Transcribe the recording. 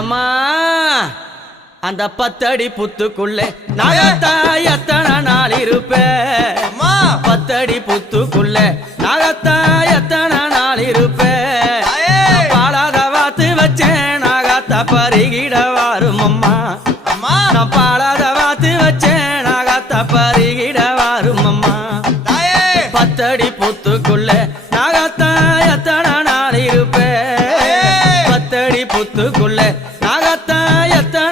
எம்மா அந்த 10 அடி புத்துக்குள்ளே நாகத்தா எத்தனை நாள் இருப்பேன் 10 அடி புத்துக்குள்ளே நாகத்தா எத்தனை நாள் இருப்பேன் பாலாத வாத்து வச்சேன் நாகத்தா பருகிட வாரும் அம்மா நான் பாலாத வாத்து வச்சேன் நாகத்தா பருகிட வாரும் அம்மா 10 அடி புத்துக்குள்ளே நாகத்தா எத்தனை நாள் இருப்பேன் 10 அடி புத்துக்குள்ளே நாகத்தா எத்தனை